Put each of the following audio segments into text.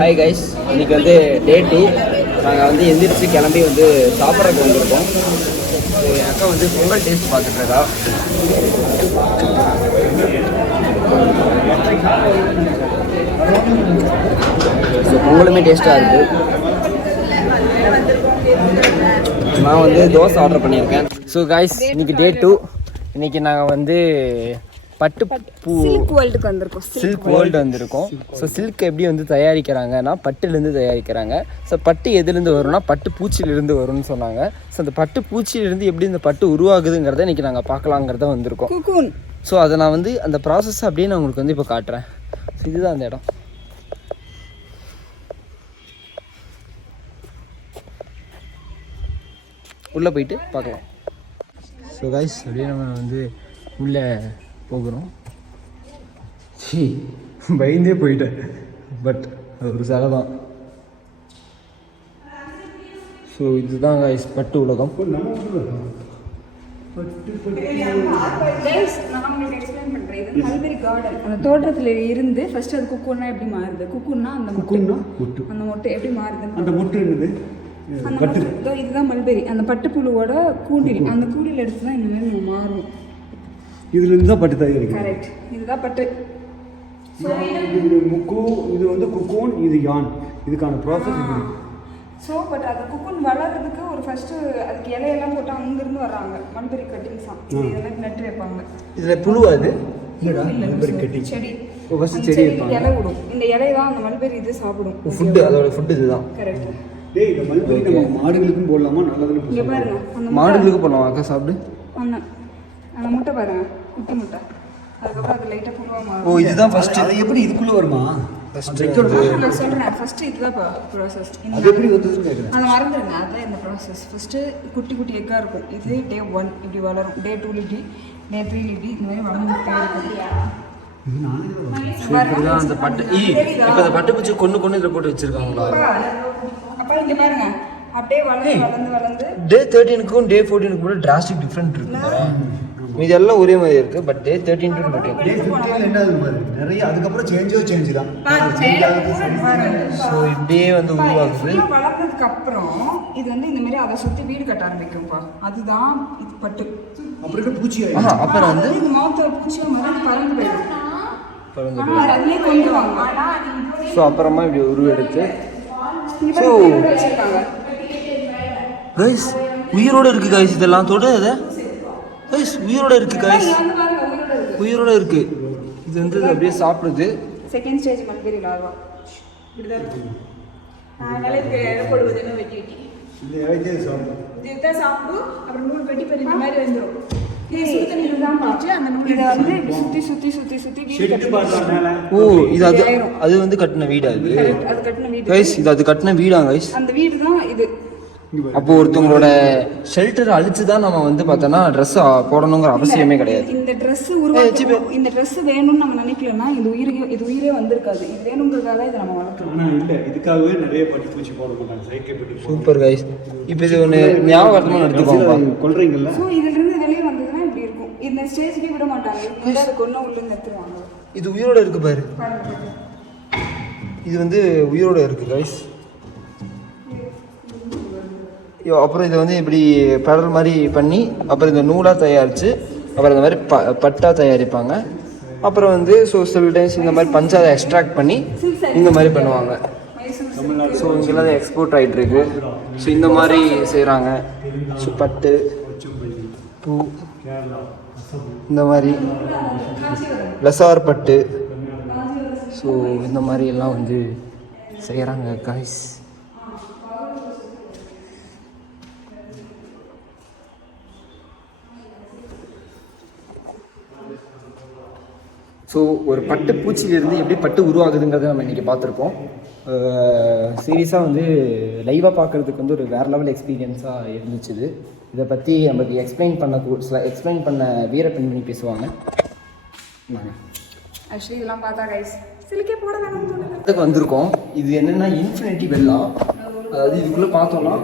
Hi guys, இன்னைக்கு வந்து டே 2. நாங்கள் வந்து எந்திரிச்சு கிளம்பி வந்து சாப்பிட்றதுக்கு வந்திருக்கோம். என் அக்கா வந்து பொங்கல் டேஸ்ட் பார்த்துட்டு இருக்கா. ஸோ பொங்கலுமே டேஸ்ட்டாக இருக்குது. நான் வந்து தோசை ஆர்டர் பண்ணியிருக்கேன். ஸோ கைஸ், இன்னைக்கு டே 2. இன்னைக்கு நாங்கள் வந்து சில்க் வேர்ல்டு வந்திருக்கோம். ஸோ சில்க் எப்படி வந்து தயாரிக்கிறாங்கன்னா பட்டுலேருந்து தயாரிக்கிறாங்க. ஸோ பட்டு எதுலேருந்து வரும்னா பட்டு பூச்சியிலேருந்து வரும்னு சொன்னாங்க. ஸோ அந்த பட்டு பூச்சியிலேருந்து எப்படி இந்த பட்டு உருவாகுதுங்கிறத இன்றைக்கி நாங்கள் பார்க்கலாங்கிறத வந்திருக்கோம். ஸோ அதை நான் வந்து அந்த ப்ராசஸ் அப்படியே நான் உங்களுக்கு வந்து இப்போ காட்டுறேன். ஸோ இதுதான் அந்த இடம். உள்ளே போயிட்டு பார்க்கலாம். ஸோ கைஸ், அப்படியே நம்ம வந்து உள்ளே போகிறோம். பயந்தே போயிட்டேன், பட் அது ஒரு சிலை தான். ஸோ இதுதான் கைஸ் பட்டு உலகம். நான் உங்களுக்கு எக்ஸ்பிளைன் பண்ணுறேன். இது மல்பெரி கார்டன். அந்த தோட்டத்தில் இருந்து ஃபர்ஸ்ட் அது குக்கூன்னா எப்படி மாறுது? குக்கூன்னா அந்த மொட்டை எப்படி மாறுது? அந்த மொட்டு என்னது? அந்த மொட்டு இதுதான் மல்பெரி. அந்த பட்டுப்புழுவோட கூண்டில், அந்த கூண்டில் எடுத்து தான் இந்த மாதிரி மாறும். இதுலேருந்து தான் பட்டு தயாரிக்கும். கரெக்ட், இதுதான் பட்டு. இது முக்கு, இது வந்து குக்கூன், இது யான். இதுக்கான ப்ராசஸ் இது. ஸோ பட் அது குக்கூன் வளர்கிறதுக்கு ஒரு ஃபஸ்ட்டு அதுக்கு இலையெல்லாம் போட்டு அங்கேருந்து வர்றாங்க. மல்பெரி கட்டிங்ஸாக இதெல்லாம் நட்டு வைப்பாங்க. இதில் புழுவா அது? மல்பெரி கட்டிங் செடி. ஃபஸ்ட்டு செடி வைப்பாங்க, இலை விடும். இந்த இலையை தான் அந்த மல்பெரி இது சாப்பிடும். ஃபுட்டு, அதோட ஃபுட்டு இதுதான். கரெக்ட். டேய், இந்த மல்பெரி நம்ம மாடுகளுக்கும் போடலாமா? நல்லதுன்னு இங்கே பாருங்க, அந்த மாடுகளுக்கு போடலாம். அக்கா சாப்பிடு. அந்த முட்டை பாருங்க, குட்டி முட்டை. அதுக்கப்புறம் அது லைட்டாக புழுவாக மாறும். ஓ, இதுதான் ஃபஸ்ட்டு. அது எப்படி இதுக்குள்ளே வருமா? நான் சொல்கிறேன், ஃபஸ்ட்டு இதுதான் ப்ராசஸ். அது எப்படி வந்துதுன்னு கேட்குறேன். அதை மறந்துடுங்க, அதுதான் இந்த ப்ராசஸ். ஃபஸ்ட்டு குட்டி குட்டி எக்காக இருக்கும். இது டே 1 இப்படி வளரும். டே 2 இப்படி, டே 3 இப்படி, இந்த மாதிரி வளர்ந்துட்டே இருக்கும். அந்த பட்டு இப்போ அந்த பட்டு பூச்சி கொண்டு இதில் போட்டு வச்சிருக்காங்களா? அப்போ இங்கே பாருங்க, அப்படியே வளர்ந்து டே 13க்கும் டே 14க்கும் கூட டிராஸ்டிக் டிஃப்ரெண்ட் இருக்கு. இது எல்லாம் ஒரே மாதிரி இருக்கு. பட் டே 13 to 14 டே 15 என்ன ஆகுது பாரு, நிறைய அதுக்கப்புறம் சேஞ்ச் தான். ஸோ இப்படியே வந்து உருவாகுது. வளர்ந்ததுக்கு அப்புறம் இது வந்து இந்த மாதிரி அதை சுற்றி வீடு கட்ட ஆரம்பிக்கும்ப்பா. அதுதான் இது பட்டு. அப்புறம் பூச்சி அப்புறம் வந்து இந்த மௌத்த பூச்சியாக மாதிரி பறந்து போயிடும். அதுலேயே கொண்டு வாங்க. ஸோ அப்புறமா இப்படி உருவெடுத்து ஸோ கைஸ் உயிரோடு இருக்குது கைஸ். இதெல்லாம் தொட இதை கைஸ் உயிரோடு இருக்குது கைஸ், உயிரோடு இருக்குது. இது வந்து அப்படியே சாப்பிடுது. செகண்ட் ஸ்டேஜ் மல்பெரி லார்வா இப்படிதான் இருக்கும். அதனால இதுக்கு இலை போடுவதுன்னு வெட்டி இந்த இலைக்கே சாப்பிடும். இதுதான் சாப்பிடும். அப்புறம் நூல் வெட்டி பெரிய மாதிரி வந்துடும். ஓ, இது அது வந்து கட்டின வீடா? இது கைஸ், இது அது கட்டின வீடா கைஸ்? அந்த வீடு தான் இது. அப்போ ஒருத்தவங்களோட ஷெல்டர் அழிச்சு தான் நம்ம வந்து பார்த்தோன்னா ட்ரெஸ் போடணுங்கிற அவசியமே கிடையாது. இந்த ட்ரெஸ் உருவாக்கணும், இந்த ட்ரெஸ் வேணும்னு நம்ம நினைக்கலன்னா இது உயிரே வந்திருக்காது. இது வேணுங்கிறதால இதை நம்ம வளர்க்கணும். ஆனால் இல்லை, இதுக்காகவே நிறைய பட்டு பூச்சி போட மாட்டாங்க. சைக்கை பட்டு சூப்பர் கைஸ். இப்போ இது ஒன்று ஞாபகமாக எடுத்துக்கோங்க. கொள்றீங்கல்ல. ஸோ இதிலிருந்து வெளியே வந்ததுன்னா இப்படி இருக்கும். இந்த ஸ்டேஜ்லேயே விட மாட்டாங்க. அது கொண்டு உள்ள நிறுத்துவாங்க. இது உயிரோட இருக்கு பாரு. இது வந்து உயிரோட இருக்கு கைஸ். அப்புறம் இதை வந்து இப்படி பெடல் மாதிரி பண்ணி அப்புறம் இந்த நூலாக தயாரித்து அப்புறம் இந்த மாதிரி பட்டாக தயாரிப்பாங்க. அப்புறம் வந்து ஸோ சில டைம்ஸ் இந்த மாதிரி பஞ்சாதை எக்ஸ்ட்ராக்ட் பண்ணி இந்த மாதிரி பண்ணுவாங்க. ஸோ இங்கெல்லாம் எக்ஸ்போர்ட் ஆகிட்டு இருக்கு. ஸோ இந்த மாதிரி செய்கிறாங்க. ஸோ பட்டு பூ இந்த மாதிரி லசார் பட்டு, ஸோ இந்த மாதிரி எல்லாம் வந்து செய்கிறாங்க காய்ஸ். ஸோ ஒரு பட்டு பூச்சியிலேருந்து எப்படி பட்டு உருவாகுதுங்கிறத நம்ம இன்றைக்கி பார்த்துருக்கோம். சீரியஸாக வந்து லைவாக பார்க்குறதுக்கு வந்து ஒரு வேறு லெவல் எக்ஸ்பீரியன்ஸாக இருந்துச்சு. இதை பற்றி நமக்கு எக்ஸ்பிளைன் பண்ண வீரப்பெண்மணி பேசுவாங்க. ஆக்சுவலி இதெல்லாம் பார்த்தா கைஸ் சிலிக்கே போட வேணும்னு அதுக்கு வந்திருக்கோம். இது என்னென்னா இன்ஃபினிட்டி வெல்லா. அதாவது இதுக்குள்ளே பார்த்தோன்னா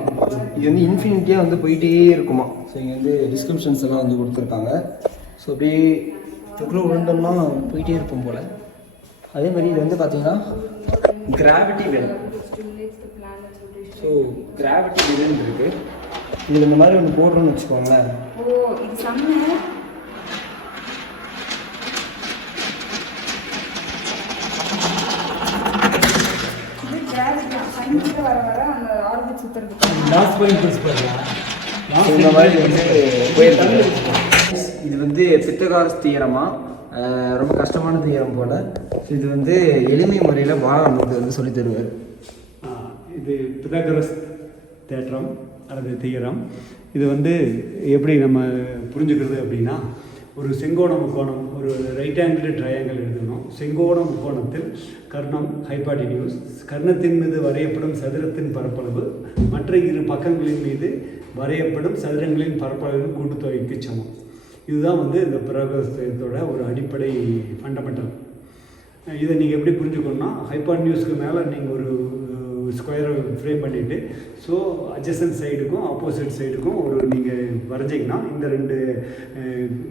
இது வந்து இன்ஃபினிட்டியாக வந்து போயிட்டே இருக்குமா. ஸோ இங்கே வந்து டிஸ்கிரிப்ஷன்ஸ் எல்லாம் வந்து கொடுத்துருக்காங்க. ஸோ அப்படியே இதுக்குள்ளே உருண்டோம்னா போயிட்டே இருப்போம் போல். அதே மாதிரி இது வந்து பார்த்தீங்கன்னா கிராவிட்டி வெல். ஸோ கிராவிட்டி வெல்னு இருக்குது. இதில் இந்த மாதிரி ஒன்று போடுறோன்னு வச்சுக்கோங்களேன். ஓ இது செம்ம. வர வர அந்த ஆர்பிட் சுத்துறதுக்கு லாஸ்ட் பாயிண்ட் பிரின்சிபல் இந்த மாதிரி வந்து போயிருக்காங்க. இது வந்து பித்தகாரஸ் தியரமா, ரொம்ப கஷ்டமான தியரம் போல். இது வந்து எளிமை முறையில் நமக்கு வந்து சொல்லி தருவார். இது பித்தகாரஸ் தேற்றம் அல்லது தியரம். இது வந்து எப்படி நம்ம புரிஞ்சுக்கிறது அப்படின்னா, ஒரு செங்கோண முக்கோணம், ஒரு ரைட் ஆங்கிள் ட்ரையாங்கிள் எழுதணும். செங்கோண முக்கோணத்தில் கர்ணம் ஹைபாட்டினியூஸ், கர்ணத்தின் மீது வரையப்படும் சதுரத்தின் பரப்பளவு மற்ற இரு பக்கங்களின் மீது வரையப்படும் சதுரங்களின் பரப்பளவின் கூட்டுத்தொகைக்கு சமம். இதுதான் வந்து இந்த பித்தகாரஸோட ஒரு அடிப்படை ஃபண்டமெண்டல். இதை நீங்கள் எப்படி புரிஞ்சுக்கணும்னா, ஹைபாட்டினியூஸ்க்கு மேலே நீங்கள் ஒரு ஸ்கொயரை ஃப்ரேம் பண்ணிவிட்டு, ஸோ அட்ஜசன்ட் சைடுக்கும் ஆப்போசிட் சைடுக்கும் ஒரு நீங்கள் வரைஞ்சிங்கன்னா, இந்த 2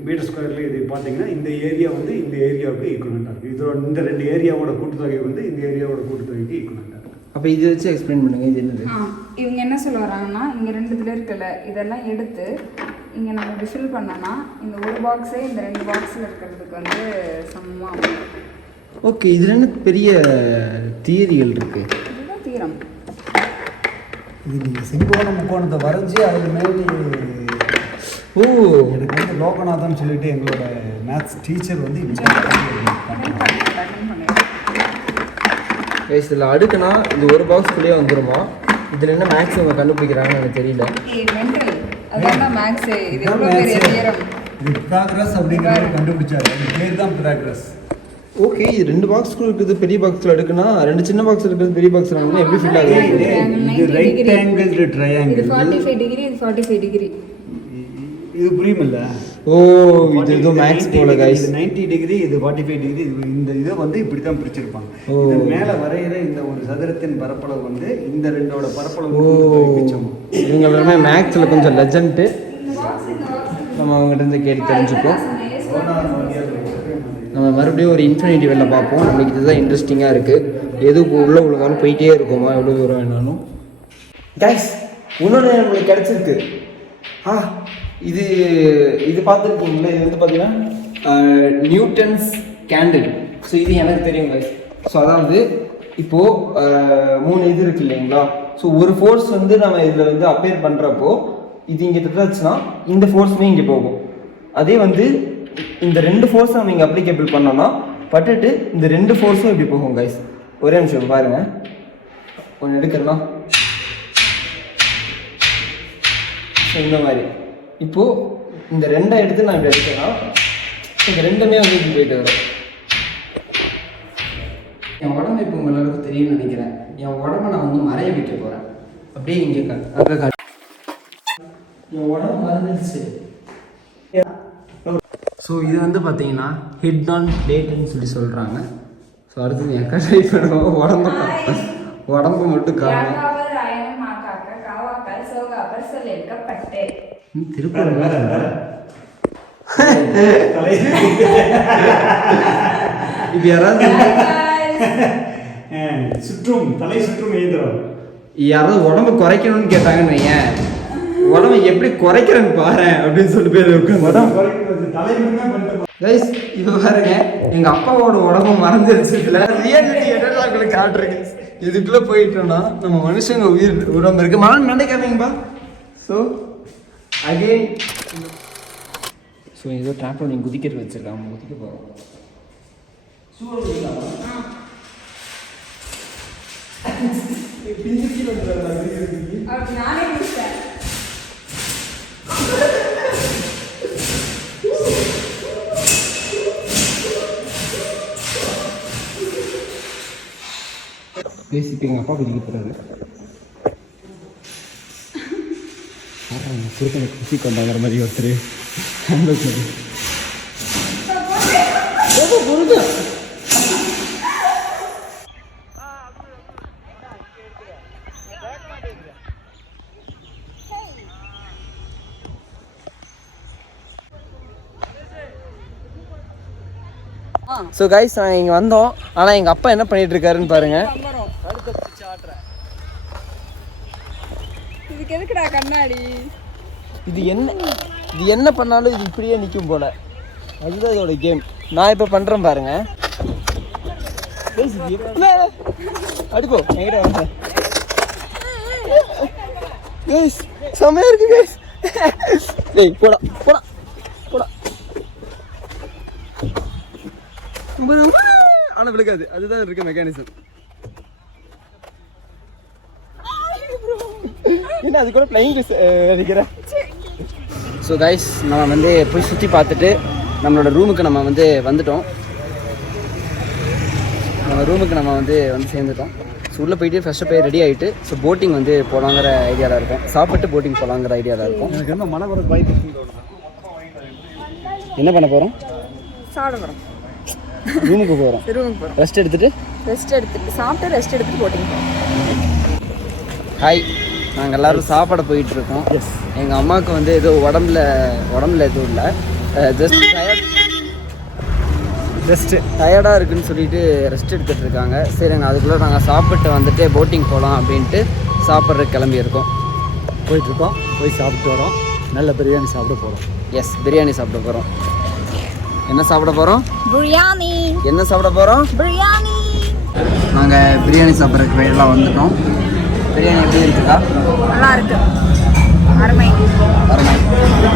மீட்டர் ஸ்கொயரில் இது பார்த்தீங்கன்னா இந்த ஏரியா வந்து இந்த ஏரியாவுக்கு ஈக்குவலண்ட்டாக இருக்குது. இதோட இந்த 2 ஏரியாவோட கூட்டுத்தொகை வந்து இந்த ஏரியாவோட கூட்டுத்தொகைக்கு ஈக்குவலண்ட்டாக இருக்குது. அப்போ இதை வச்சு எக்ஸ்பிளைன் பண்ணுங்கள். இது என்னது? இவங்க என்ன சொல்ல வராங்கன்னா, இங்கே 2 இதில் இருக்குல்ல, இதெல்லாம் எடுத்து இங்கே நம்ம இப்படி ஃபில் பண்ணோன்னா இந்த ஒரு பாக்ஸே இந்த 2 பாக்ஸில் இருக்கிறதுக்கு வந்து சமமாக. ஓகே, இதில் என்ன பெரிய தியரிகள் இருக்குது? இதுதான் தீரம். இது நீங்கள் செங்கோண முக்கோணத்தை வரைஞ்சி அதில் மேலே எனக்கு வந்து லோகநாதன் சொல்லிட்டு எங்களோட மேத்ஸ் டீச்சர் வந்து இதில் அடுக்குனா இது ஒரு பாக்ஸ்குள்ளேயே வந்துருமா? இதில் என்ன மேக்ஸ் அவங்க கண்டுபிடிக்கிறாங்கன்னு எனக்கு தெரியல. இது பித்தாகரஸ் அப்படிங்கிறத கண்டுபிடிச்சாரு. இது பேர் தான் பித்தாகரஸ். ஓகே, இது 2 பாக்ஸ்க்குள்ள இருக்குது. பெரிய பாக்ஸில் எடுக்குன்னா 2 சின்ன பாக்ஸில் இருக்குது. பெரிய பாக்ஸில் எடுக்கணும் எப்படி ஃபில் ஆகுது? இது ரைட் ஆங்கிள் ட்ரையாங்கிள். இது 45 டிகிரி, இது 45 டிகிரி. இது புரியுமில்ல? ஓ, இது ஏதோ மேக்ஸ் போல गाइस. இது 90 டிகிரி, இது 45 டிகிரி. இந்த இதை வந்து இப்படி தான் பிரிச்சிருப்பாங்க. இது மேலே வரைகிற இந்த ஒரு சதுரத்தின் பரப்பளவு வந்து இந்த 2ஓட பரப்பளவு சமம். இவங்க எல்லாமே மேக்ஸில் கொஞ்சம் லெஜெண்ட்டு. நம்ம அவங்ககிட்ட இருந்து கேட்டு தெரிஞ்சுப்போம். நம்ம மறுபடியும் ஒரு இன்ஃபினிட்டி வெளில பார்ப்போம். நம்மளுக்கு இதுதான் இன்ட்ரெஸ்டிங்காக இருக்குது. எது உள்ளே உழுதாலும் போயிட்டே இருக்குமா, எவ்வளோ தூரம் வேணாலும். கைஸ், இன்னொன்று நம்மளுக்கு கிடச்சிருக்கு. இது இது பார்த்துருக்கீங்களா? இது வந்து பார்த்தீங்கன்னா நியூட்டன்ஸ் கேண்டில். ஸோ இது எனக்கு தெரியும் கைஸ். ஸோ அதாவது இப்போது 3 இது இருக்குது இல்லைங்களா? ஸோ ஒரு ஃபோர்ஸ் வந்து நம்ம இதில் வந்து அப்பேர் பண்ணுறப்போ இது இங்கே தட்டாச்சுன்னா இந்த ஃபோர்ஸுமே இங்கே போகும். அதே வந்து இந்த 2 ஃபோர்ஸை நம்ம இங்கே அப்ளிகேபிள் பண்ணோம்னா பட்டுட்டு இந்த 2 ஃபோர்ஸும் இப்படி போகும் கைஸ். ஒரே நிமிஷம் பாருங்கள், ஒன்று எடுக்கிறனா. ஸோ இந்த மாதிரி இப்போது இந்த 2 எடுத்து நான் இப்படி எடுத்தேன்னா இந்த 2மே வந்து இப்படி போயிட்டு வரும். என் உடம்பு இப்போ உங்கள் எல்லாருக்கும் தெரியும்னு நினைக்கிறேன். என் உடம்பை நான் வந்து மறைய வைக்க போகிறேன். அப்படியே இங்கே காட்டு. என் உடம்பு மறந்துடுச்சு. ஸோ இது வந்து பார்த்தீங்கன்னா ஹிட் ஆன் பிளேட்டுன்னு சொல்லி சொல்கிறாங்க. ஸோ அடுத்தது என் ட்ரை பண்ணுவோம். உடம்பு மட்டும் காணும். திருக்குறள் வேற இது யாராவது சுற்றும் தலை சுற்றும் இயந்திரம். யாராவது உடம்பு குறைக்கணும்னு கேட்டாங்கன்னு ஏன் உடம்பை எப்படி குறைக்கிறேன்னு பாரு அப்படின்னு சொல்லி பேர் கைஸ். இப்போ பாருங்க, எங்க அப்பாவோட உடம்பு மறந்துருச்சு. ரியாலிட்டி என்னடா உங்களுக்கு காட்டுறீங்க. இதுக்குள்ள போயிட்டோம்னா நம்ம மனுஷங்க உயிர் உடம்பு இருக்கு. மனம் நினைக்காதீங்கப்பா. ஸோ அகெயின் ஸோ ஏதோ ட்ராப்ல நீங்கள் குதிக்கிறது வச்சிருக்காங்க. குதிக்க போகிறோம். பேசிட்டு எங்கள் அப்பா குதிக்க போகிறாரு. குறுக்க குசி கொண்டாங்கிற மாதிரி ஒருத்தர் ஸோ கைஸ் நாங்கள் இங்கே வந்தோம். ஆனால் எங்கள் அப்பா என்ன பண்ணிட்டு இருக்காருன்னு பாருங்க. இதுக்கு எதுக்குடா கண்ணாடி? இது என்ன பண்ணாலும் இது இப்படியே நிற்கும் போல. அதுதான் இதோட கேம். நான் இப்போ பண்ணுறேன் பாருங்க. அடிப்போ என்கிட்ட வாங்க கைஸ். செம்மையா இருக்கு கைஸ். டேய் போடா போடா போடா. ஆனால் விழுக்காது. அதுதான் இருக்க மெக்கானிசம். என்ன அது கூட பிளைங் நினைக்கிறேன். ஸோ கைஸ் நம்ம வந்து போய் சுற்றி பார்த்துட்டு நம்மளோட ரூமுக்கு நம்ம வந்து வந்துட்டோம். நம்ம ரூமுக்கு நம்ம வந்து சேர்ந்துட்டோம். ஸோ உள்ளே போயிட்டு ஃபஸ்ட்டு போய் ரெடி ஆகிட்டு ஸோ போட்டிங் வந்து போகலாங்கிற ஐடியாவில் இருக்கும். சாப்பிட்டு போட்டிங் போகலாங்கிற ஐடியாவில் இருக்கும். எனக்கு என்ன மழை வர வாய்ப்பு. என்ன பண்ண போகிறோம்? சாப்பிட போகிறோம். ரூமுக்கு போகிறோம். ரெஸ்ட் எடுத்துகிட்டு சாப்பிட்டு ரெஸ்ட் எடுத்துகிட்டு போட்டிங் போகிறோம். ஹாய், நாங்கள் எல்லோரும் சாப்பாடு போயிட்டுருக்கோம். எங்கள் அம்மாவுக்கு வந்து ஏதோ உடம்புல எதுவும் இல்லை, ஜஸ்ட் டயர்டாக இருக்குதுன்னு சொல்லிட்டு ரெஸ்ட் எடுத்துகிட்டு இருக்காங்க. சரிங்க, அதுக்குள்ளே நாங்கள் சாப்பிட்டு வந்துட்டு போட்டிங் போகலாம் அப்படின்ட்டு சாப்பிட்றதுக்கு கிளம்பியிருக்கோம். போயிட்டுருக்கோம். போய் சாப்பிட்டு வரோம். நல்ல பிரியாணி சாப்பிட போகிறோம். எஸ், பிரியாணி சாப்பிட போகிறோம். என்ன சாப்பிட போகிறோம்? பிரியாணி. என்ன சாப்பிட போகிறோம்? பிரியாணி. நாங்கள் பிரியாணி சாப்பிட்றதுக்கு வெயிலாம் வந்துட்டோம். பிரியாணி எப்படி இருக்குதா? நல்லா இருக்கு. அருமை.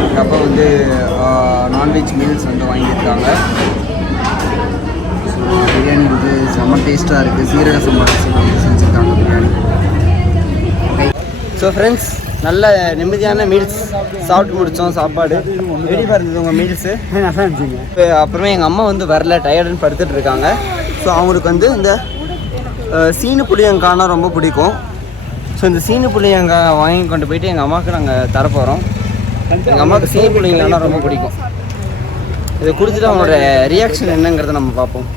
எங்கள் அப்பா வந்து நான்வெஜ் மீல்ஸ் வந்து வாங்கியிருக்காங்க. ஸோ பிரியாணி வந்து செம்ம டேஸ்ட்டாக இருக்குது. சீரக சம்பா செஞ்சுருக்காங்க பிரியாணி. ஸோ ஃப்ரெண்ட்ஸ், நல்ல நிம்மதியான மீல்ஸ் சாப்பிட்டு முடித்தோம். சாப்பாடு ரெடியாக இருந்தது உங்கள் மீல்ஸு. நல்லா இருந்துச்சுங்க. அப்புறமே எங்கள் அம்மா வந்து வரல, டயர்டுன்னு படுத்துட்டு இருக்காங்க. ஸோ அவங்களுக்கு வந்து இந்த சீனு புளியங்காய்னா ரொம்ப பிடிக்கும். ஸோ இந்த சீனி புளியங்காய் வாங்கி கொண்டு போயிட்டு எங்கள் அம்மாவுக்கு நாங்கள் தரப்போகிறோம். எங்கள் அம்மாவுக்கு சீனி புளியங்காய்னா ரொம்ப பிடிக்கும். இதை கொடுத்துட்டு அவங்களோட ரியாக்ஷன் என்னங்கிறத நம்ம பார்ப்போம்.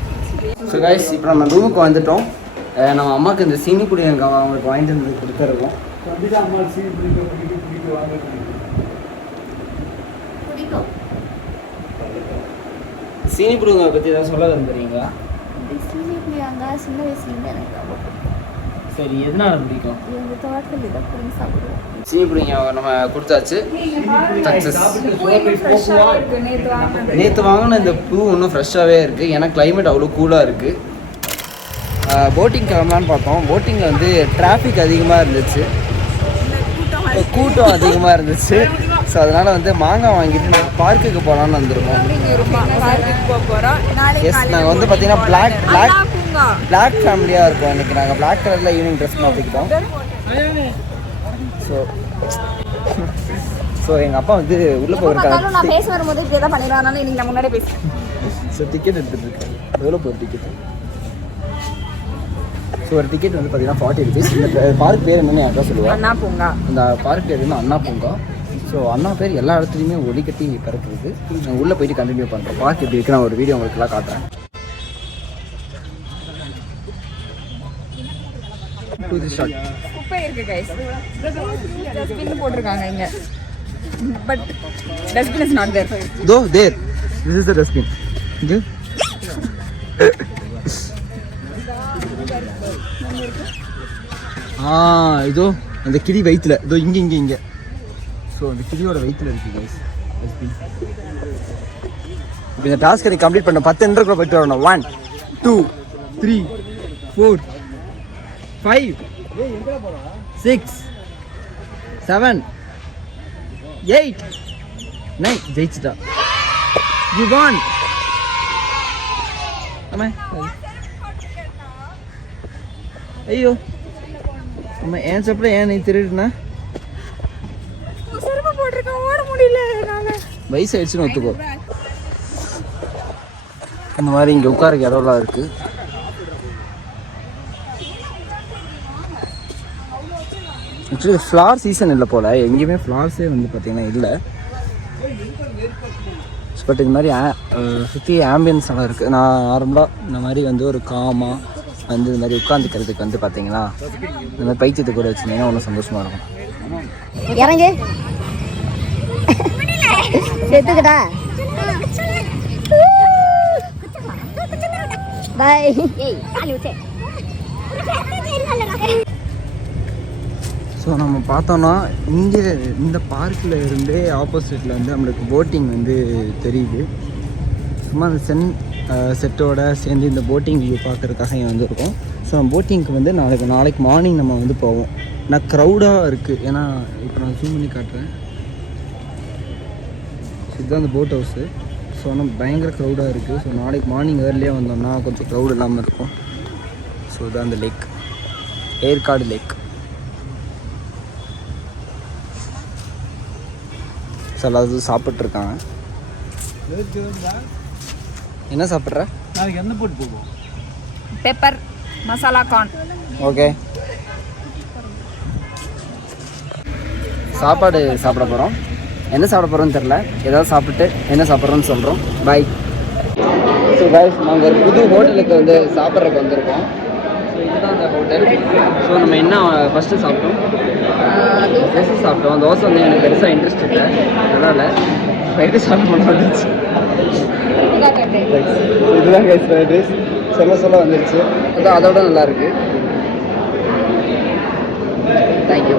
ஸோ கைஸ், இப்போ நம்ம ரூமுக்கு வந்துட்டோம். நம்ம அம்மாவுக்கு இந்த சீனி புளியங்காய் அவங்களுக்கு வாங்கிட்டு வந்து கொடுத்துருக்கோம். சீனி புளியங்காய் பற்றி ஏதாவது சொல்ல விரும்புறீங்களா? சீனி புளியங்காய் சின்ன வயசுலேருந்து எனக்கு ரொம்ப பிடிக்கும். சரி, எதனால பிடிக்கும்? எங்கள் தோட்டத்தில் இதை பிடிங்கி சாப்பிடுவோம். சீனி புளியங்காய் நம்ம கொடுத்தாச்சு. சக்ஸஸ். நேற்று வாங்கின இந்த பூ இன்னும் ஃப்ரெஷ்ஷாகவே இருக்குது. ஏன்னா கிளைமேட் அவ்வளோ கூலாக இருக்குது. போட்டிங் கிளம்பலான்னு பார்த்தோம். போட்டிங்கில் வந்து டிராஃபிக் அதிகமாக இருந்துச்சு, கூட்டம் அதிகமாக இருந்துச்சு. ஸோ அதனால் வந்து மாங்காய் வாங்கிட்டு நாங்கள் பார்க்குக்கு போகலான்னு வந்திருக்கோம். எஸ், நாங்கள் வந்து பார்த்தீங்கன்னா பிளாக் ஃபேமிலியாக இருக்கோம். இன்றைக்கி நாங்கள் பிளாக் கலரில் ஈவினிங் ட்ரெஸ் மாற்றிக்கிட்டோம். ஸோ எங்கள் அப்பா வந்து உள்ளே போகிறதுக்காக நான் பேச வரும்போது இப்படி தான் பண்ணிடுவாங்க. இன்னைக்கு நான் முன்னாடியே பேசுகிறேன். ஸோ டிக்கெட் எடுத்துகிட்டு இருக்கேன். எவ்வளோ போகிற டிக்கெட்டு? ஸோ ஒரு டிக்கெட் வந்து பார்த்தீங்கன்னா 40 rupees. இந்த பார்க் பேர் என்னென்னு யாருக்கா சொல்லுவேன்? அண்ணா பூங்கா. அந்த பார்க் பேர் வந்து அண்ணா பூங்கா. ஸோ அண்ணா பேர் எல்லா இடத்துலையுமே ஒலி கட்டி பிறக்குது. நான் உள்ளே போயிட்டு கண்டினியூ பண்ணுறேன். பார்க் எப்படி இருக்கு நான் ஒரு வீடியோ உங்களுக்குலாம் காட்டுறேன். குப்பை இருக்கு கைஸ். டஸ்ட்பின் போட்டிருக்காங்க இங்க. But dustbin is not there. தோ there. This is the dustbin. இது இதோ அந்த கிளி வயிற்றுல, இதோ இங்கே. ஸோ அந்த கிளியோட வயிற்றுல இருக்குது கைஸ் டஸ்ட்பின். இப்போ இந்த டாஸ்க் எனக்கு கம்ப்ளீட் பண்ண 10 எண்ட்ருக்குள்ள போயிட்டு வரணும். 1 2 3 4 5 6 7 8 9. ஜெயிச்சிட்டா. You won. அம்மா ஐயோ அம்மா, ஏன் சாப்பிட ஏன் நீ திருடுனா? செருப்பு போட்டிருக்கேன், ஓட முடியல. வயசு ஆயிடுச்சுன்னு ஒத்துக்கோ. இந்த மாதிரி இங்கே உட்காருக்கு இடம்லாம் இருக்குது. ஆக்சுவலி ஃப்ளவர் சீசன் இல்லை போல். எங்கேயுமே ஃப்ளவர்ஸே வந்து பார்த்திங்கன்னா இல்லை. பட் இது மாதிரி சுற்றி ஆம்பியன்ஸ் எல்லாம் இருக்குது. நான் நார்மலாக இந்த மாதிரி வந்து ஒரு காமாக வந்து இது மாதிரி உட்காந்துக்கிறதுக்கு வந்து பார்த்தீங்கன்னா இந்த மாதிரி பைத்தியத்தை கூட வச்சுருந்தீங்கன்னா ஒன்றும் சந்தோஷமாக இருக்கும். இறங்கு செத்துக்கிட்டா. பாய். ஸோ நம்ம பார்த்தோன்னா இங்கே இந்த பார்க்கில் இருந்தே ஆப்போசிட்டில் வந்து நம்மளுக்கு போட்டிங் வந்து தெரியுது. சும்மா அந்த செட்டோட சேர்ந்து இந்த போட்டிங் வியூ பார்க்குறதுக்காக இங்கே வந்துருக்கோம். ஸோ நம்ம போட்டிங்க்கு வந்து நாளைக்கு மார்னிங் நம்ம வந்து போவோம். நான் க்ரௌடாக இருக்குது, ஏன்னா இப்போ நான் ஜூம் பண்ணி காட்டுறேன். இதுதான் அந்த போட் ஹவுஸு. ஸோ ஆனால் பயங்கர க்ரௌடாக இருக்குது. ஸோ நாளைக்கு மார்னிங் ஏர்லியாக வந்தோம்னா கொஞ்சம் க்ரௌட் இல்லாமல் இருக்கும். ஸோ இதுதான் அந்த லேக், ஏற்காடு லேக். ஸோ எல்லாரும் சாப்பிட்ருக்காங்க. என்ன சாப்பிட்ற? நாளைக்கு என்ன போட்டு போவோம்? Pepper masala corn. ஓகே, சாப்பாடு சாப்பிட போகிறோம். என்ன சாப்பிட போகிறோன்னு தெரில, ஏதாவது சாப்பிட்டு என்ன சாப்பிட்றோன்னு சொல்கிறோம். பாய். ஸோ கைஸ், நாங்கள் ஒரு புது ஹோட்டலுக்கு வந்து சாப்பிட்றதுக்கு வந்திருக்கோம். ஸோ இதுதான் அந்த ஹோட்டல். ஸோ நம்ம என்ன ஃபஸ்ட்டு சாப்பிட்டோம், தோசை சாப்பிட்டோம். தோசை வந்து எனக்கு பெருசாக இன்ட்ரெஸ்ட் இல்லை, நல்லா இல்லை. ஃப்ரைட் சாப்பிட மட்டும் வந்துருச்சு. இதுதான் கைஸ் ஃப்ரைட் ரைஸ், சொல்ல வந்துருச்சு. அதான் அதோட நல்லாயிருக்கு. தேங்க்யூ.